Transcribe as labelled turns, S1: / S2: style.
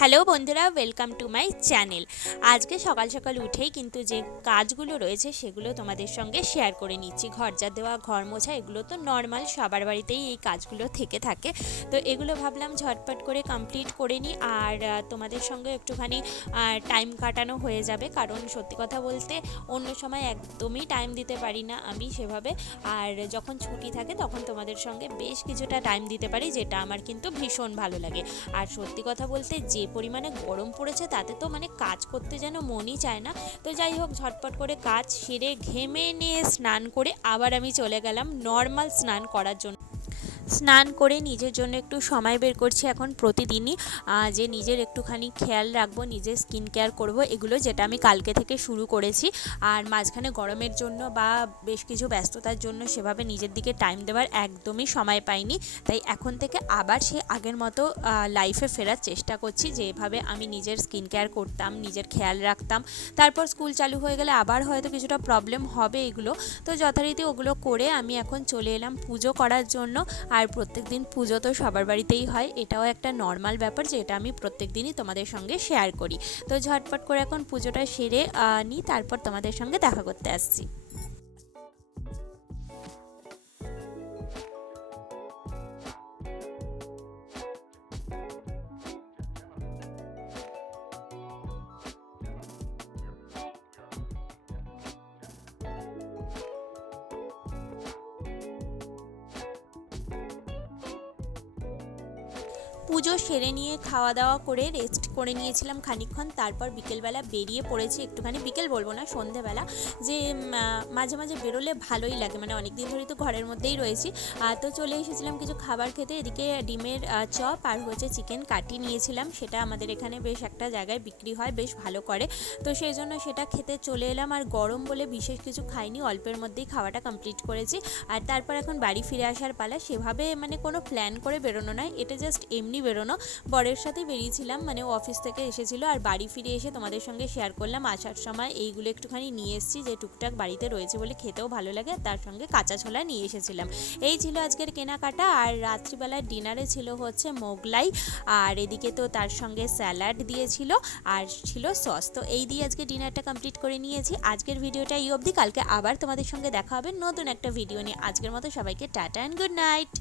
S1: Hello বন্ধুরা, welcome to my channel. আজকে সকাল সকাল উঠেই কিন্তু যে কাজগুলো রয়েছে সেগুলো তোমাদের সঙ্গে শেয়ার করে নিচ্ছি। ঘর যা দেওয়া, ঘর মোছা, এগুলো তো নর্মাল, সবার বাড়িতেই এই কাজগুলো থেকে থাকে। তো এগুলো ভাবলাম ঝটপট করে কমপ্লিট করে নিই আর তোমাদের সঙ্গে একটুখানি টাইম কাটানো হয়ে যাবে। কারণ সত্যি কথা বলতে অন্য সময় একদমই টাইম দিতে পারি না আমি সেভাবে। আর যখন ছুটি থাকে তখন তোমাদের সঙ্গে বেশ কিছুটা টাইম দিতে পারি, যেটা আমার কিন্তু ভীষণ ভালো লাগে। আর সত্যি কথা বলতে যে পরিমাণে গরম পড়েছে তাতে তো মানে কাজ করতে যেন মনই চায় না। তো যাই হোক, ঝটপট করে কাজ সেরে ঘেমে নিয়ে স্নান করে আবার আমি চলে গেলাম নর্মাল স্নান করার জন্য। স্নান করে নিজের জন্য একটু সময় বের করছি এখন প্রতিদিনই। যে নিজের একটুখানি খেয়াল রাখব, নিজের স্কিন কেয়ার করব, এগুলো যেটা আমি কালকে থেকে শুরু করেছি। আর মাঝখানে গরমের জন্য বা বেশ কিছু ব্যস্ততার জন্য সেভাবে নিজের দিকে টাইম দেওয়ার একদমই সময় পাইনি। তাই এখন থেকে আবার সেই আগের মতো লাইফে ফেরার চেষ্টা করছি যেভাবে আমি নিজের স্কিন কেয়ার করতাম, নিজের খেয়াল রাখতাম। তারপর স্কুল চালু হয়ে গেলে আবার হয়তো কিছুটা প্রবলেম হবে এগুলো। তো যথারীতি ওগুলো করে আমি এখন চলে এলাম পুজো করার জন্য। আর প্রত্যেক দিন পুজো তো সবার বাড়িতেই হয়, এটাও একটা নর্মাল ব্যাপার যেটা আমি প্রত্যেক দিনই তোমাদের সঙ্গে শেয়ার করি। তো ঝটপট করে এখন পুজোটা সেরে নিই, তারপর তোমাদের সঙ্গে দেখা করতে আসছি। পুজো সেরে নিয়ে খাওয়া দাওয়া করে রেস্ট করে নিয়েছিলাম খানিকক্ষণ। তারপর বিকেলবেলা বেরিয়ে পড়েছি একটুখানি। বিকেল বলব না, সন্ধেবেলা। যে মাঝে মাঝে বেরোলে ভালোই লাগে। মানে অনেক দিন ধরেই তো ঘরের মধ্যেই রয়েছি। তো চলে এসেছিলাম কিছু খাবার খেতে। এদিকে ডিমের চপ আর হচ্ছে চিকেন কাটি নিয়েছিলাম। সেটা আমাদের এখানে বেশ একটা জায়গায় বিক্রি হয়, বেশ ভালো করে। তো সেই জন্য সেটা খেতে চলে এলাম। আর গরম বলে বিশেষ কিছু খাইনি। অল্পের মধ্যেই খাওয়াটা কমপ্লিট করেছি। আর তারপর এখন বাড়ি ফিরে আসার পালা। সেভাবে মানে কোনো প্ল্যান করে বেরোনো নয়। এটা জাস্ট এমনি বেরোনো। বরের সাথে বেরিয়েছিলাম মানে ও অফিস থেকে এসেছিল আর বাড়ি ফিরে এসে তোমাদের সঙ্গে শেয়ার করলাম। আসার সময় এইগুলো একটুখানি নিয়ে এসেছি যে টুকটাক বাড়িতে রয়েছে বলে খেতেও ভালো লাগে তার সঙ্গে কাঁচা ছোলা নিয়ে এসেছিলাম। এই ছিল আজকের কেনাকাটা আর রাত্রিবেলার ডিনারে ছিল হচ্ছে মোগলাই আর এদিকে তো তার সঙ্গে স্যালাড দিয়েছিল আর ছিল সস তো এই দিয়ে আজকে ডিনারটা কমপ্লিট করে নিয়েছি। আজকের ভিডিওটা এই অবধি। কালকে আবার তোমাদের সঙ্গে দেখা হবে নতুন একটা ভিডিও নিয়ে। আজকের মতো সবাইকে টাটা অ্যান্ড গুড নাইট